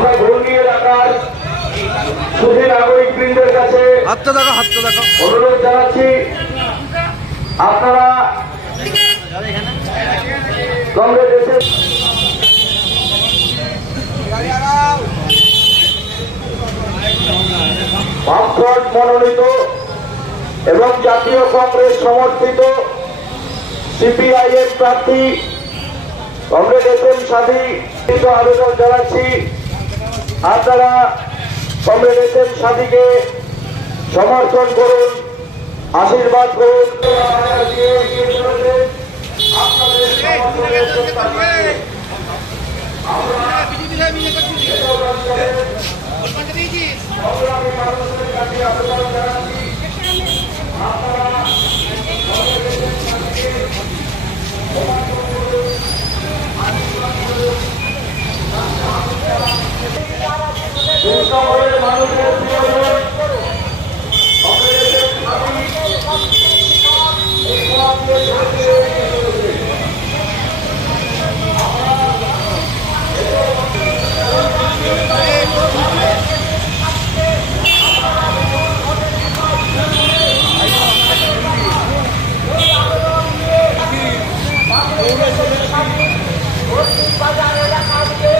আমরা ভঙ্গি এলাকার সুধী নাগরিক বৃন্দের কাছে হাতটা দেখো হাতটা দেখো। অনুরোধ জানাচ্ছি আপনারা কংগ্রেস এসে বামফ্রন্ট মনোনীত এবং জাতীয় কংগ্রেস সমর্থিত সিপিআইএম প্রার্থী কংগ্রেস এস এম সাথী আবেদন জানাচ্ছি। আপনারা এস এম সাথীকে সমর্থন করুন আশীর্বাদ করুন আপনাদের সমর্থনের প্রত্যাশা সংগ্রামী মানুষের কাছে আবেদন জানাচ্ছি দুঃসময়ের মানুষের প্রিয়জন কংগ্রেসের সাথী এই সমাজকে ঝাঁকিয়ে নিয়ে চলেছে। বাজার এলাকা থেকে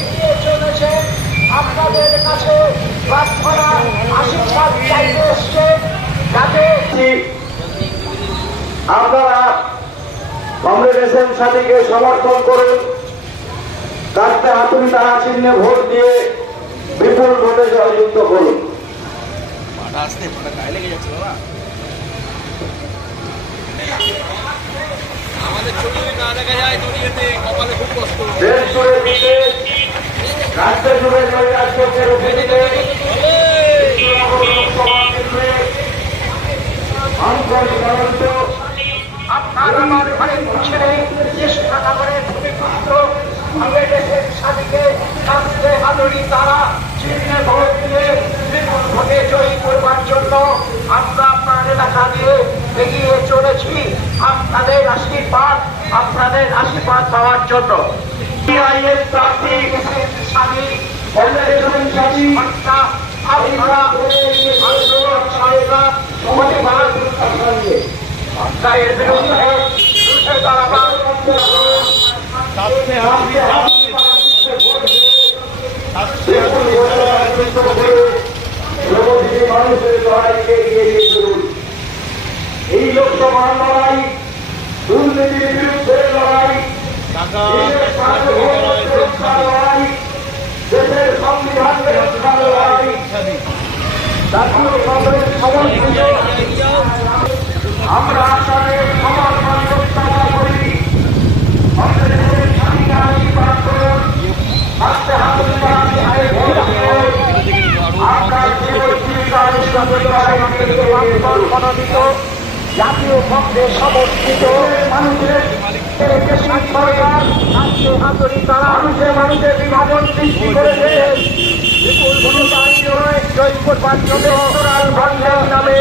এগিয়ে চলেছে আপনাদের কাছে প্রার্থনা আশীর্বাদ চাইতে এসছে যাতে করছি, আপনারা কংগ্রেস এস এম সাথীকে সমর্থন করুন। কাস্তে হাতুড়ি তারা চিহ্নে ভোট দিয়ে বিপুল ভোটে জয়যুক্ত করুন। আমাদের আপনার আমার ঘরে ছেড়ে চেষ্টা ভূমিপুত্র কংগ্রেসের সাথীকে কাঁদতে হাতুড়ি তারা চিহ্নে ভোট দিয়ে বিপুল ভোটে জয়ী করবার জন্য আমরা আপনার এলাকা দিয়ে এগিয়ে চলেছি। আপনাদের আশীর্বাদ আপনাদের আশীর্বাদ পাওয়ার জন্য। সিআইএম প্রার্থী স্বামী আন্দোলন সংগ্রাম বিরুদ্ধে মানুষের লড়াইকে এগিয়ে নিয়ে চলুন এই লোকসভা লড়াই দুর্নীতির বিরুদ্ধে লড়াই দেশের সার্বভৌম সুরক্ষার লড়াই দেশের সংবিধানকে রক্ষার লড়াই জাতীয় কংগ্রেস সমর্থিত আমরা আপনাদের সমর্থন প্রত্যাশা করি কংগ্রেসের স্বাধীন আশীর্বাদ করুন হাতে হাতে তাড়াতাড়ি আয় ভোট দিয়ে আপনার জীবন জীবিকার সাথে লড়াইকে এগিয়ে চলুন। মনোনীত জাতীয় পক্ষে সমর্থিত মানুষের সরকার হাতুড়ি তারা মানুষের মানুষের বিভাজন সৃষ্টি করেছে। জয়পুর নামে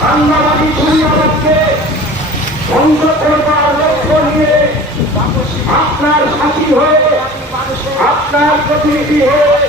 বাংলাবাদী সুবিধাকে বন্ধ করবার লক্ষ্য নিয়ে আপনার সাথী হয়ে আপনার প্রতিনিধি হয়ে